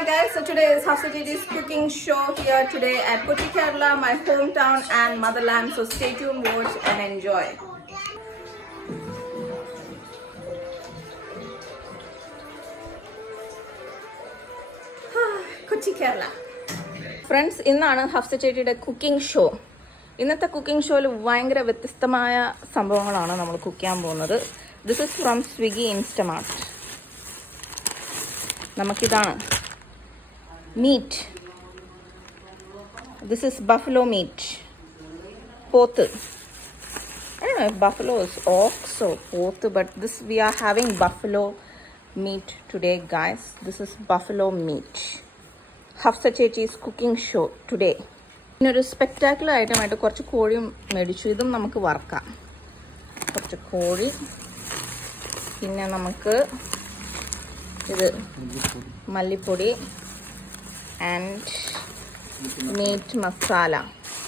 Hi guys, so today is Hafsa Ji's cooking show here today at Kochi, Kerala, my hometown and motherland. So stay tuned, watch and enjoy. Kochi, Kerala. Friends, ഇന്നാണ് ഹഫ്സ ചേച്ചിയുടെ cooking show. ഇന്നത്തെ cooking ഷോയിൽ ഭയങ്കര വ്യത്യസ്തമായ സംഭവങ്ങളാണ് നമ്മൾ cook ചെയ്യാൻ പോകുന്നത്. This is from Swiggy Instamart. നമുക്കിതാണ് meat. This is buffalo meat. Poth. I don't know if buffalo is ox or poth, but this we are having buffalo meat today, guys. This is buffalo meat. Hafsa Chechi's cooking show today. ഇന്നൊരു spectacular item ആയിട്ട് കുറച്ച് കോഴിയും മേടിച്ചു. ഇതും നമുക്ക് വറക്കാം. കുറച്ച് കോഴി, പിന്നെ നമുക്ക് ഇത് മല്ലിപ്പൊടി ആൻഡ് മീറ്റ് മസാല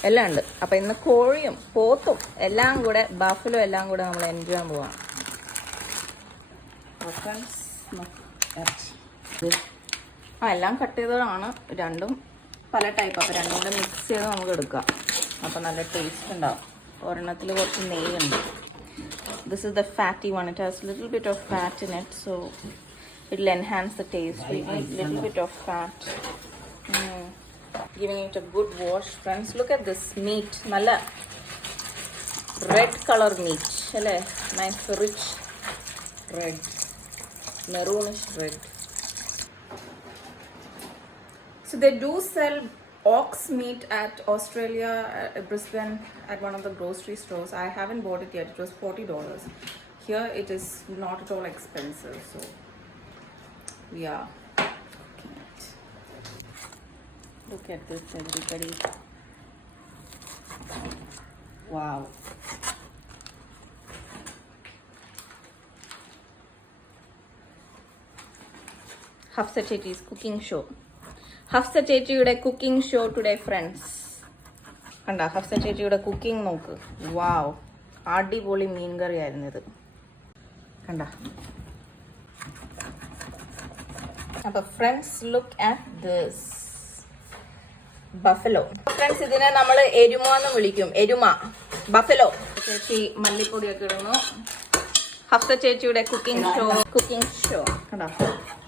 എല്ലാം ഉണ്ട്. അപ്പം ഇന്ന് കോഴിയും പോത്തും എല്ലാം കൂടെ ബഫലോ എല്ലാം കൂടെ നമ്മൾ എൻജോയ് ചെയ്യാൻ പോവാണ്. എല്ലാം കട്ട് ചെയ്തതാണ്. രണ്ടും പല ടൈപ്പ്. അപ്പം രണ്ടും കൂടെ മിക്സ് ചെയ്ത് നമുക്ക് എടുക്കാം. അപ്പം നല്ല ടേസ്റ്റ് ഉണ്ടാവും. ഒരെണ്ണത്തിൽ കുറച്ച് നെയ്യുണ്ട്. This is the fatty one. It has little bit of fat in it, so it will enhance the taste. We need little bit of fat. Giving it a good wash. Friends, look at this meat. Nalla red color meat. Alle nice rich red, maroonish red. So they do sell ox meat at Australia, Brisbane, at one of the grocery stores. I haven't bought it yet. It was $40. Here it is not at all expensive, so we are cooking it. Look at this, everybody. Wow. Hafsa Chechi's cooking show. Hafsa Chechiയുടെ cooking show today, friends. കണ്ട ഹഫ്സ ചേച്ചിയുടെ cooking നോക്ക്. വാവ്, അടിപൊളി മീൻ കറി ആയിരുന്നു ഇത്. കണ്ട. അപ്പോൾ friends, look at this buffalo. Friends, ഇതിനെ നമ്മൾ എരുമ എന്ന് വിളിക്കും. എരുമ, ബഫലോ. ചേച്ചി മല്ലിപ്പൊടിയൊക്കെ ഇടുന്നു. ഹഫ്സ ചേച്ചിയുടെ കുക്കിംഗ് ഷോ കണ്ടോ.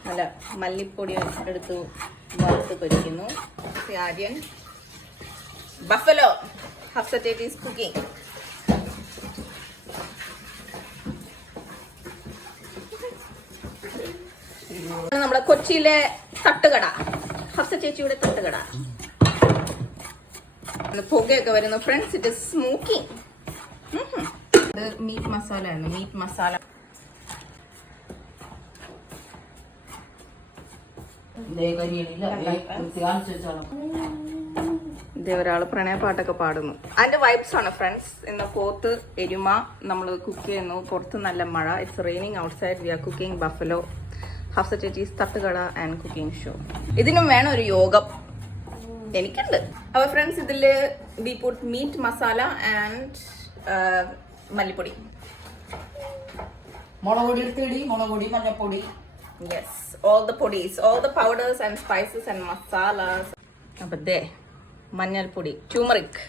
നല്ല മല്ലിപ്പൊടി എടുത്ത് വറുത്ത് പൊരിക്കുന്നു. ആര്യൻ ബഫലോ. ഹഫ്സ ചേച്ചീസ് കുക്കിംഗ്. നമ്മുടെ കൊച്ചിയിലെ തട്ടുകട, ഹഫ്സ ചേച്ചിയുടെ തട്ടുകട. പുകയൊക്കെ വരുന്നു. Friends, it is smoking. ഇത് മീറ്റ് മസാല ആണ്. മീറ്റ് മസാല. ഇതേ ഒരാള് പ്രണയപ്പാട്ടൊക്കെ പാടുന്നു. അതിന്റെ വൈബ്സ് ആണ് ഫ്രണ്ട്സ്. ഇന്ന് പോത്ത് എരുമ നമ്മൾ കുക്ക് ചെയ്യുന്നു. പുറത്ത് നല്ല മഴ. It's raining outside. We are cooking buffalo. Hafsa ചേച്ചീസ് തട്ടുകട ആൻഡ് കുക്കിംഗ് ഷോ. ഇതിനും വേണം ഒരു യോഗം. എനിക്കുണ്ട്. അപ്പോൾ ഫ്രണ്ട്സ്, ഇതിൽ we put meat masala and മല്ലിപ്പൊടി, മുളകുപൊടി, മഞ്ഞപ്പൊടി. യെസ്, all the പൊടീസ്, all the powders and spices and masalas. അപ്പോൾ ദേ മഞ്ഞൾപ്പൊടി, ടൂമറിക്,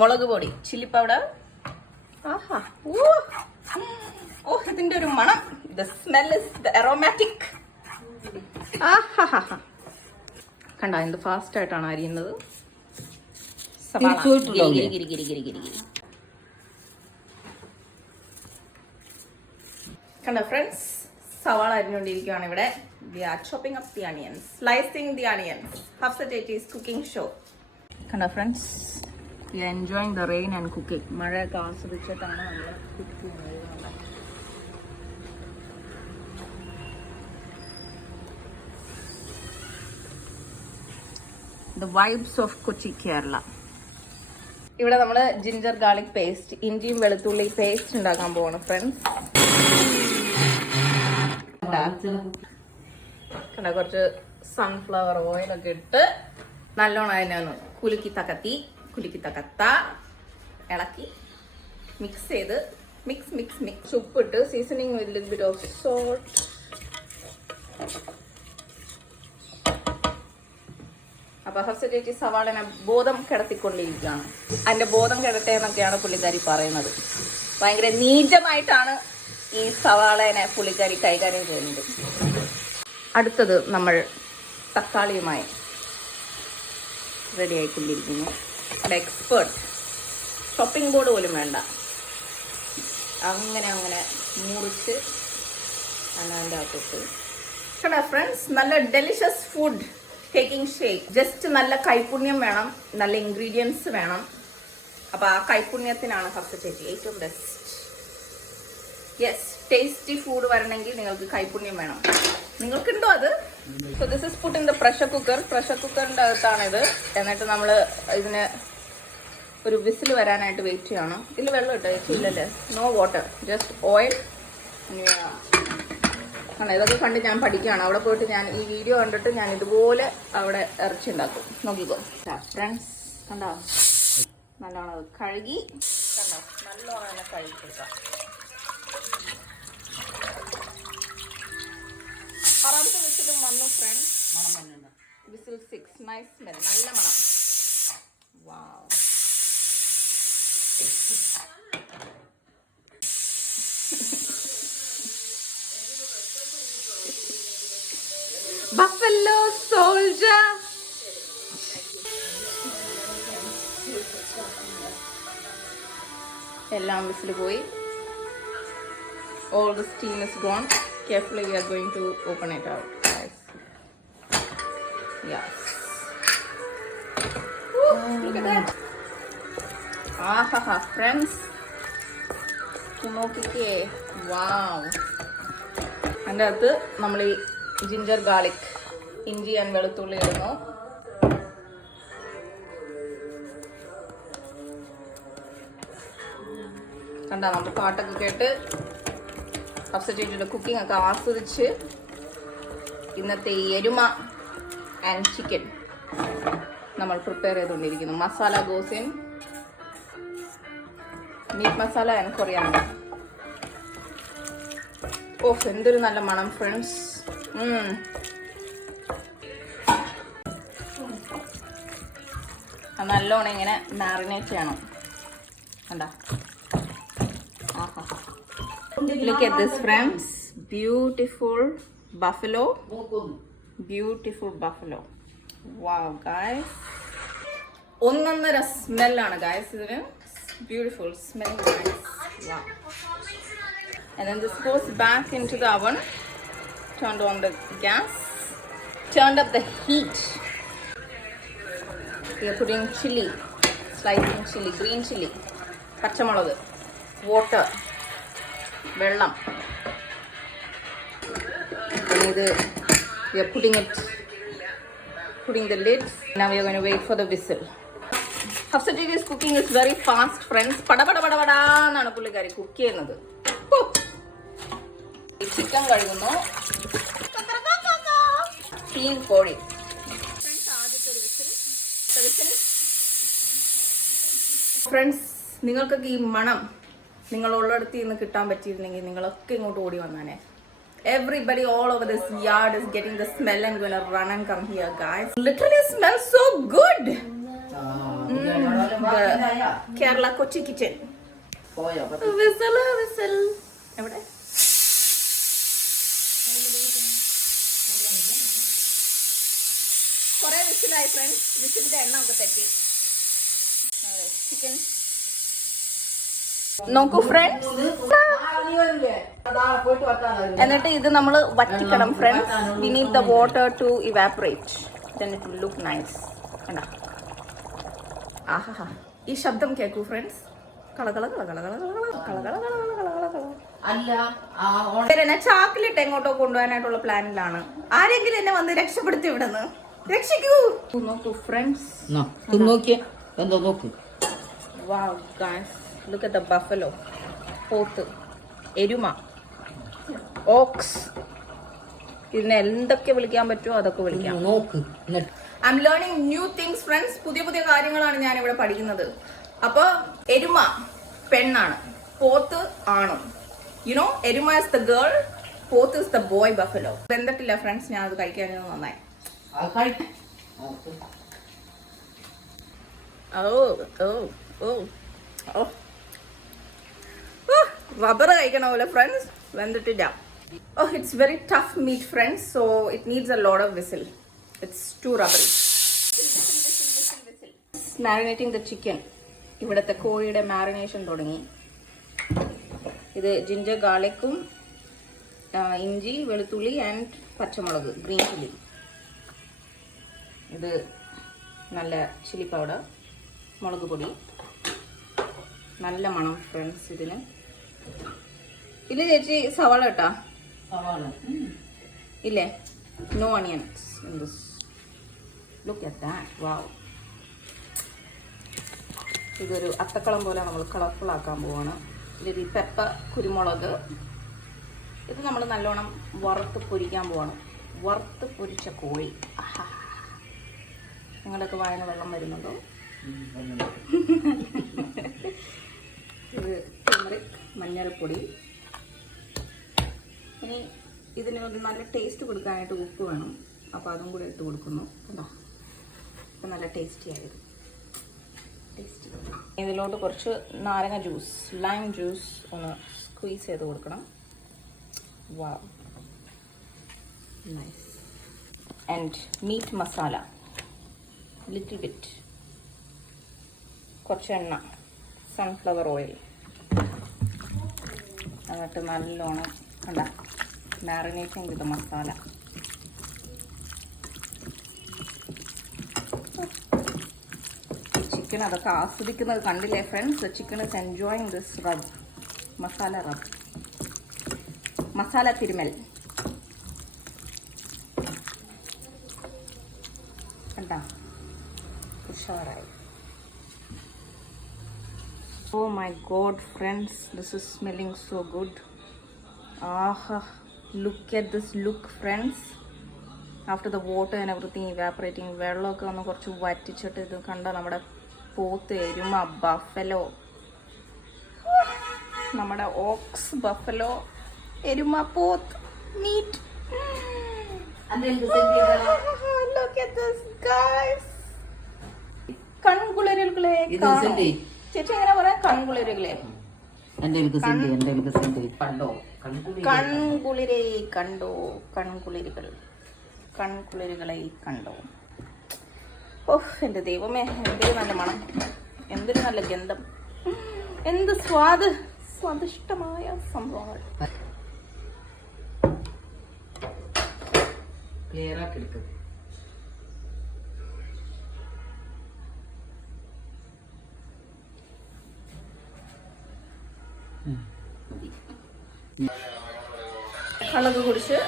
മുളക് പൊടി, ചില്ലി പൗഡർ. ആഹാ, ഓ ഇതിന്റെ ഒരു മണം. The smell is the aromatic. ആഹാ, കണ്ട എന്ത് ഫാസ്റ്റ് ആയിട്ടാണ് അരിയുന്നത്. കണ്ട ഫ്രണ്ട്സ്, സവാള അരിഞ്ഞുകൊണ്ടിരിക്കുകയാണ് ഇവിടെ. We are chopping up the onions, slicing the onions. Hafsa Chechi's cooking show. കണ്ട friends, we are enjoying the rain and cooking. മഴയൊക്കെ ആസ്വദിച്ചിട്ടാണ് നമ്മൾ കുക്ക് ചെയ്യുന്നത്. The vibes of Kochi, Kerala. ഇവിടെ നമ്മൾ ജിഞ്ചർ ഗാർലിക് പേസ്റ്റ്, ഇഞ്ചിയും വെളുത്തുള്ളി പേസ്റ്റ് ഉണ്ടാക്കാൻ പോവാണ് ഫ്രണ്ട്സ്. കണ്ട കുറച്ച് സൺഫ്ലവർ ഓയിലൊക്കെ ഇട്ട് നല്ലോണം അതിനെ ഒന്ന് കുലുക്കി തകത്ത ഇളക്കി മിക്സ് ചെയ്ത് മിക്സ് ഉപ്പിട്ട് seasoning with little bit of salt. അപ്പൊ ഹഫ്സ ചേച്ചി സവാളനെ ബോധം കിടത്തിക്കൊണ്ടിരിക്കുകയാണ്. അതിന്റെ ബോധം കിടട്ടെ എന്നൊക്കെയാണ് പുള്ളിക്കാരി പറയുന്നത്. ഭയങ്കര നീചമായിട്ടാണ് ഈ സവാളനെ പുള്ളിക്കാരി കൈകാര്യം ചെയ്യുന്നത്. അടുത്തത് നമ്മൾ തക്കാളിയുമായി റെഡി ആയിക്കൊണ്ടിരിക്കുന്നു. എക്സ്പേർട്ട്, ഷോപ്പിംഗ് ബോർഡ് പോലും വേണ്ട, അങ്ങനെ മുറിച്ച് അതിൻ്റെ അകത്തോട്ട്. ഫ്രണ്ട്സ്, നല്ല delicious food taking shake. Just നല്ല കൈപുണ്യം വേണം, നല്ല ഇൻഗ്രീഡിയൻസ് വേണം. അപ്പൊ ആ കൈപുണ്യത്തിനാണ് ഹഫ്സ ചേച്ചി ഏറ്റവും ബെസ്റ്റ്. യെസ്, ടേസ്റ്റി ഫുഡ് വരണമെങ്കിൽ നിങ്ങൾക്ക് കൈപുണ്യം വേണം. നിങ്ങൾക്കുണ്ടോ അത്? So this is put in the pressure കുക്കറിന്റെ അകത്താണിത്. എന്നിട്ട് നമ്മൾ ഇതിന് ഒരു വിസിൽ വരാനായിട്ട് വെയിറ്റ് ചെയ്യണം. ഇതിൽ വെള്ളം ഇട്ടോ ചേച്ചി? ഇല്ലല്ലേ, നോ വാട്ടർ, ജസ്റ്റ് ഓയിൽ. ഇതൊക്കെ കണ്ട് ഞാൻ പഠിക്കുകയാണ്. അവിടെ പോയിട്ട് ഞാൻ ഈ വീഡിയോ കണ്ടിട്ട് ഞാൻ ഇതുപോലെ അവിടെ ഇറച്ചി ഉണ്ടാക്കും. നോക്കിക്കോ ഫ്രണ്ട്സ്, കണ്ടോ നല്ലോണം അത് കഴുകി, കണ്ടോ നല്ലോണം തന്നെ കഴുകി കൊടുക്കാം. 6ാമത്തെ വിസിലും വന്നു ഫ്രണ്ട്സ്. വിസിൽ 6, നൈസ് സ്മെൽ, നല്ല മണം. വാവ്. Buffalo soldier. എല്ലാം വിസിൽ പോയി. All the steam is gone. Carefully we are going to open it out, guys. Yes. Woo, look at that. Friends. നോക്കിക്കേ, വാവ്. അതിൻ്റെ അകത്ത് നമ്മൾ ഈ ജിഞ്ചർ ഗാർലിക്, ഇഞ്ചി ആൻഡ് വെളുത്തുള്ളി ഇടുന്നു. കണ്ടാ, നമ്മൾ പാട്ടൊക്കെ കേട്ട് ഹഫ്സ ചേച്ചിയുടെ കുക്കിംഗ് ഒക്കെ ആസ്വദിച്ച് ഇന്നത്തെ എരുമ ആൻഡ് ചിക്കൻ നമ്മൾ പ്രിപ്പയർ ചെയ്തുകൊണ്ടിരിക്കുന്നു. Masala goes in, meat masala and coriander. ഓഫ്, എന്തൊരു നല്ല മണം ഫ്രണ്ട്സ്. നല്ലോണം ഇങ്ങനെ മാറിനേറ്റ് ചെയ്യണം. കണ്ടാ, look at this friends, beautiful buffalo, wow guys, ഒന്നൊന്നര സ്മെല്ലാണ് ഗൈസ് ഇതിന്. Beautiful smell, wow. And then this goes back into the oven. Turned on the gas, turned up the heat. We are putting chili, slicing chili, green chili, പച്ചമുളക്, water, വെള്ളം. ഇത് we are putting the lid. Now we are going to wait for the whistle. Hafsa Ji's cooking is very fast friends. പടപടപടപടാ എന്നാണ് പുള്ളിക്കാരി cook ചെയ്യുന്നത്. Chicken കഴുകുന്നു. Clean കോഴി. ആദ്യത്തെ ഒരു whistle. Friends, നിങ്ങൾക്കൊക്കെ ഈ മണം നിങ്ങളുള്ളിടത്ത് നിന്ന് കിട്ടാൻ പറ്റിയിരുന്നെങ്കിൽ നിങ്ങളൊക്കെ ഇങ്ങോട്ട് ഓടി വന്നാനേ. Everybody all over this yard is getting the smell and going to run and come here, guys. Literally smells so good. The Kerala Kochi kitchen. Whistle. എവിടെ? കുറെ വിസിലായി ഫ്രണ്ട്സ്. വിസിലിന്റെ എണ്ണ ഒക്കെ തെറ്റി. ചിക്കൻ നോക്കൂ ഫ്രണ്ട്സ്. എന്നിട്ട് ഇത് നമ്മൾ വറ്റിക്കണം friends. We need the water to evaporate, then it will look nice. കണ്ടാ, ആഹാ, ഈ ശബ്ദം കേൾക്കൂ ഫ്രണ്ട്സ്. എന്നെ ചാക്കിലിട്ട് എങ്ങോട്ടോ കൊണ്ടുപോകാനായിട്ടുള്ള പ്ലാനിലാണ്. ആരെങ്കിലും എന്നെ വന്ന് രക്ഷപ്പെടുത്തി വിടുന്നു. രക്ഷിക്കൂ. നോക്കൂ friends, wow guys, look at the buffalo, പോത്ത്, എരുമ, ഓക്സ്, ഇതിനെ എന്തൊക്കെ വിളിക്കാൻ പറ്റുമോ അതൊക്കെ വിളിക്കാം. I M learning new things friends. പുതിയ കാര്യങ്ങളാണ് ഞാൻ ഇവിടെ പഠിക്കുന്നത്. അപ്പൊ എരുമ പെണ്ണാണ്, പോത്ത് ആണ്. You know, eruma is the girl, pothu is the boy buffalo. വെന്തിട്ടില്ല ഫ്രണ്ട്സ്, ഞാൻ അത് കഴിക്കാൻ നന്നായി. റബ്ബർ കഴിക്കണ പോലെ ഫ്രണ്ട്സ്, വെന്തിട്ടില്ല. Oh, it's very tough meat, friends, so it needs a lot of whistle. It's too rubbery. Marinating the chicken. ഇവിടുത്തെ കോഴിയുടെ മാരിനേഷൻ തുടങ്ങി. ഇത് ജിഞ്ചർ ഗാർലിക്കും ഇഞ്ചി വെളുത്തുള്ളി ആൻഡ് പച്ചമുളക് ഗ്രീൻ ചില്ലി. ഇത് നല്ല ചില്ലി പൗഡർ, മുളക് പൊടി. നല്ല മണം ഫ്രണ്ട്സ് ഇതിന്. ഇല്ല ചേച്ചി, സവാള കേട്ടാ? ഇല്ലേ? No onions in this. Look at that. Wow. ഇതൊരു അത്തക്കളം പോലെ നമ്മൾ കളർഫുൾ ആക്കാൻ പോവാണ്. ഇതിൽ പെപ്പർ, കുരുമുളക്. ഇത് നമ്മൾ നല്ലോണം വറുത്ത് പൊരിക്കാൻ പോവാണ്. വറുത്ത് പൊരിച്ച കോഴി. നിങ്ങളൊക്കെ വായന വെള്ളം വരുന്നുണ്ടോ? ഇത് ടർമറിക്, മഞ്ഞൾപ്പൊടി. ഇനി ഇതിന് നല്ല ടേസ്റ്റ് കൊടുക്കാനായിട്ട് ഉപ്പ് വേണം. അപ്പോൾ അതും കൂടെ ഇട്ട് കൊടുക്കുന്നു. കണ്ടോ, ഇപ്പം നല്ല ടേസ്റ്റി ആയത്. ഇതിലോട്ട് കുറച്ച് നാരങ്ങ ജ്യൂസ്, ലൈം ജ്യൂസ് ഒന്ന് സ്ക്വീസ് ചെയ്ത് കൊടുക്കണം. Wow, nice. And meat masala little bit. കുറച്ച് എണ്ണ, സൺഫ്ലവർ ഓയിൽ. എന്നിട്ട് നല്ലോണം കണ്ട മാറിനേറ്റിംഗ് വിത്ത് മസാല. ചിക്കൻ അതൊക്കെ ആസ്വദിക്കുന്നത് കണ്ടില്ലേ friends? Chicken is enjoying this rub, masala rub, masala തിരുമൽ. കണ്ട ഉഷാറായി. Oh my god friends, this is smelling so good. Aha, look at this look friends. After the water and everything evaporating, വെള്ളമൊക്കെ ഒന്ന് കുറച്ച് വറ്റിച്ചിട്ട് ഇത് കണ്ട നമ്മുടെ പോത്ത്, എരുമ, ബഫലോ, നമ്മുടെ ഓക്സ്, ബഫലോ, എരുമ, പോത്ത് meat. Look at this guys. കൺകുളിരുകളെ കാണോ ചേച്ചി? എങ്ങനെ പറയാം? കൺകുളിരുകളെ. കൺകുളിരെ കണ്ടോ, കൺകുളിരുകൾ, കൺകുളിരുകളെ കണ്ടോ. ഓഹ് എൻ്റെ ദൈവമേ, എന്തൊരു നല്ല മണം, എന്തൊരു നല്ല ഗന്ധം, എന്ത് സ്വാദിഷ്ടമായ സംഭവങ്ങൾ. കളൊക്കെ കുടിച്ച്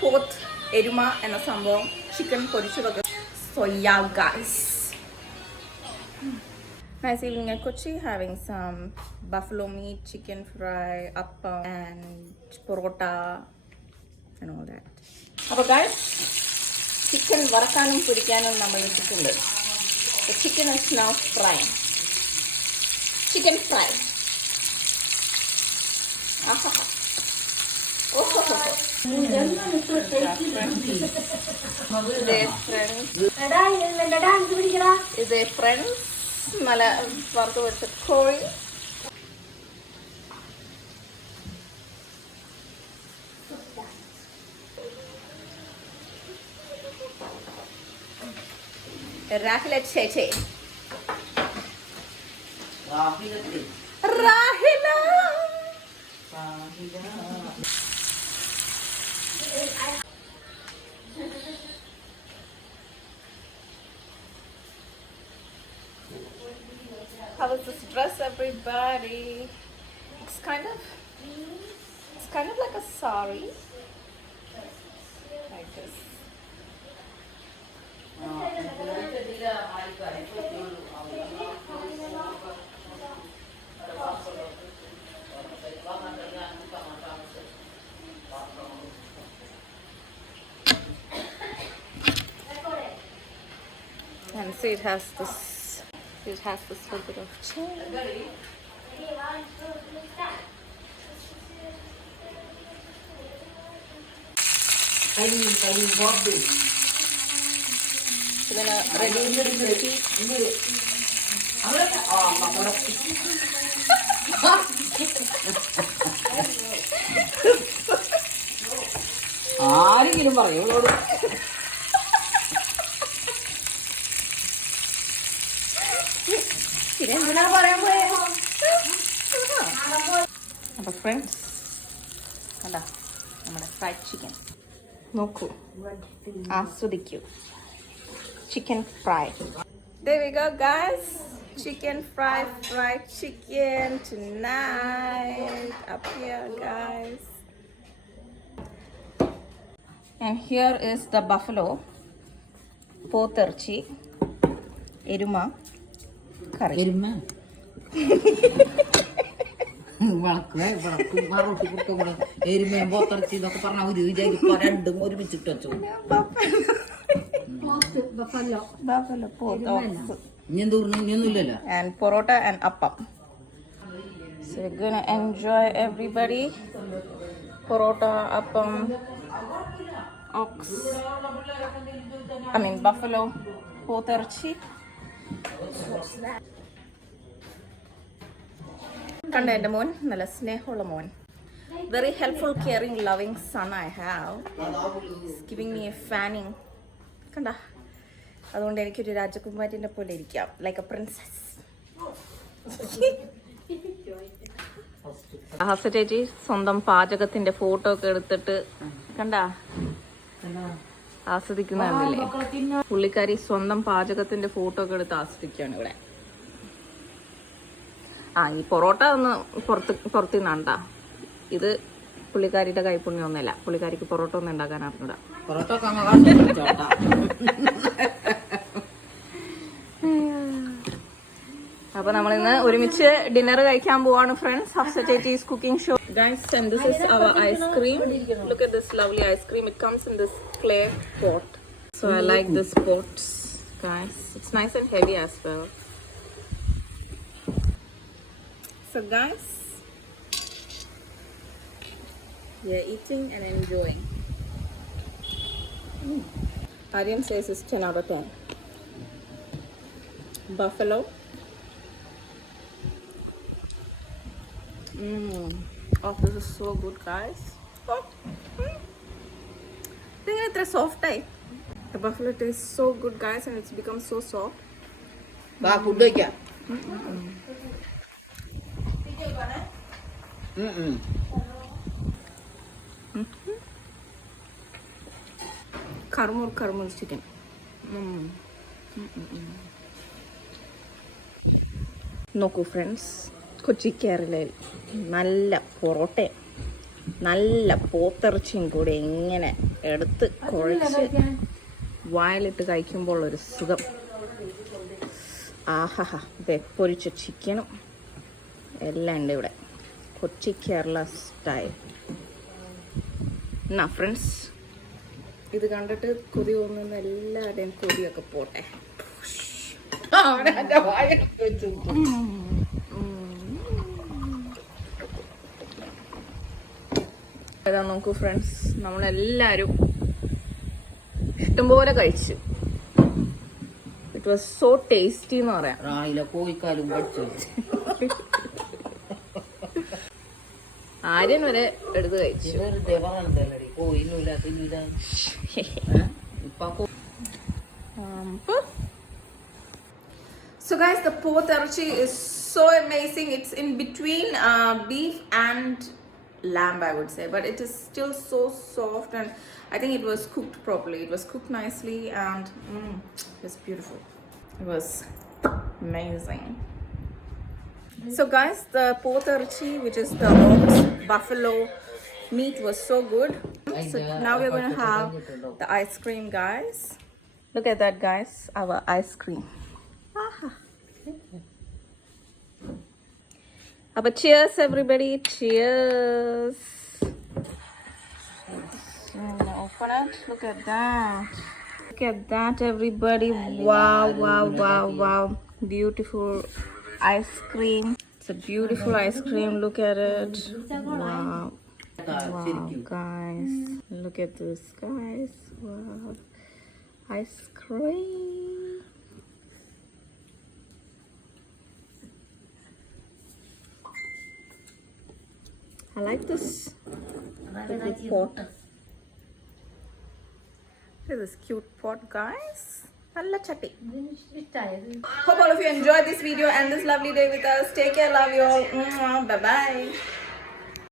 പോത്ത്, എരുമ എന്ന സംഭവം, chicken പൊരിച്ചതൊക്കെ. So yeah guys, nice evening at Kochi, having some buffalo meat, chicken fry, appam and porota and all that. അപ്പോൾ guys, ചിക്കൻ വറക്കാനും പൊരിക്കാനും നമ്മൾ ഇട്ടിട്ടുണ്ട്. The chicken is now frying. Chicken fry. ആഹാ. ഓഹോ. ഇത് ഫ്രണ്ട്സ് നല്ല വറുത്ത് പൊരിച്ച കോഴി. രാഹില ചേച്ചി, രാഹില. How is this dress, everybody? It's kind of like a sari, like this. And see, it has this little bit of chain. ആരെങ്കിലും പറയൂ എന്തിനാ പറയാൻ പോയേ? അപ്പോൾ ഫ്രണ്ട്സ് കണ്ടാ നമ്മുടെ ഫ്രൈഡ് ചിക്കൻ നോക്കൂ, ആസ്വദിക്കൂ. Chicken fry. There we go guys. Chicken fried chicken tonight up here guys. And here is the buffalo പോത്തിറച്ചി എരുമ കറി. എരുമ എരുമയും പോത്തിറച്ചി ഇതൊക്കെ പറഞ്ഞ ഒരു വിചാരിക്കും രണ്ടും ഒരുമിച്ചിട്ട് വെച്ചു. Buffalo pork. ഇനി ഇനിയൊന്നുമില്ലല്ലോ. And porota and appam. So we're gonna enjoy everybody. Porota, appam, buffalo, പോത്തിറച്ചി. കണ്ട എൻ്റെ മോൻ നല്ല സ്നേഹമുള്ള മോൻ. Very helpful, caring, loving son I have. He's giving me a fanning. കണ്ട, അതുകൊണ്ട് എനിക്കൊരു രാജകുമാരിനെ പോലെ ഇരിക്കാം, ലൈക്ക് എ പ്രിൻസസ്. ഹസ ചേച്ചി സ്വന്തം പാചകത്തിന്റെ ഫോട്ടോ ഒക്കെ എടുത്തിട്ട് കണ്ട ആസ്വദിക്കുന്നില്ലേ? പുള്ളിക്കാരി സ്വന്തം പാചകത്തിന്റെ ഫോട്ടോ ഒക്കെ എടുത്ത് ആസ്വദിക്കുകയാണ് ഇവിടെ. ഈ പൊറോട്ട ഒന്ന് പുറത്തുനിന്നാണ്ടാ. ഇത് പുള്ളിക്കാരിയുടെ കൈപ്പുണ്യം ഒന്നുമല്ല. പുള്ളിക്കാരിക്ക് പൊറോട്ട ഒന്നും ഉണ്ടാക്കാൻ അറിഞ്ഞൂടാ. അപ്പൊ നമ്മളിന്ന് ഒരുമിച്ച് ഡിന്നർ കഴിക്കാൻ പോവാണ് ഫ്രണ്ട്സ്. ഹഫ്സ ചേച്ചീസ് cooking show guys, and this is our ice cream. Look at this lovely ice cream. It comes in this clay pot, so I like this pot guys. It's nice and heavy as well. So guys, we are eating and enjoying. Aryan says it's 10 out of 10. Buffalo. Oh, this is so good guys. It's soft. The buffalo tastes so good guys, and it's become so soft. Food കഴിക്കാം. Karmur chicken. നോക്കൂ friends, Kochi കേരളയിൽ നല്ല പൊറോട്ടയും നല്ല പോത്തിറച്ചിയും കൂടി ഇങ്ങനെ എടുത്ത് കുഴച്ച് വായിലിട്ട് കഴിക്കുമ്പോൾ ഒരു സുഖം. ആഹാ, പൊരിച്ച ചിക്കനും എല്ലാം ഉണ്ട് ഇവിടെ. കൊച്ചി കേരള സ്റ്റൈൽ. എന്നാ ഫ്രണ്ട്സ്, ഇത് കണ്ടിട്ട് കൊതി തോന്നുന്ന എല്ലാവരുടെയും കൊതിയൊക്കെ പോട്ടെ. അതാ നോക്കൂ ഫ്രണ്ട്സ്, നമ്മളെല്ലാവരും ഇഷ്ടംപോലെ കഴിച്ചു. ഇറ്റ് വാസ് സോ ടേസ്റ്റി എന്ന് പറയാം. രാവിലെ കോഴിക്കാലും പഠിച്ചു. ആര്യൻ വരെ എടുത്ത് കഴിച്ചു. വെറുതെ പറഞ്ഞതല്ലേ, കോഴിന്നില്ല തിന്നില്ല. So guys, the potarchi is so amazing. It's in between beef and lamb, I would say, but it is still so soft, and I think it was cooked properly. It was cooked nicely, and it was beautiful. It was amazing. So guys, the potarchi, which is the buffalo meat, was so good. So now we're going to have the ice cream guys. Look at that guys, our ice cream. But cheers everybody, cheers. Open it. Look at that. Look at that everybody. Wow, wow, wow, wow. Beautiful ice cream. It's a beautiful ice cream. Look at it. Wow. Wow, guys. Look at this, guys. Wow. Ice cream. I like this little pot. Look at this cute pot, guys. Nalla chatti. Hope all of you enjoyed this video and this lovely day with us. Take care. Love you all. Bye bye.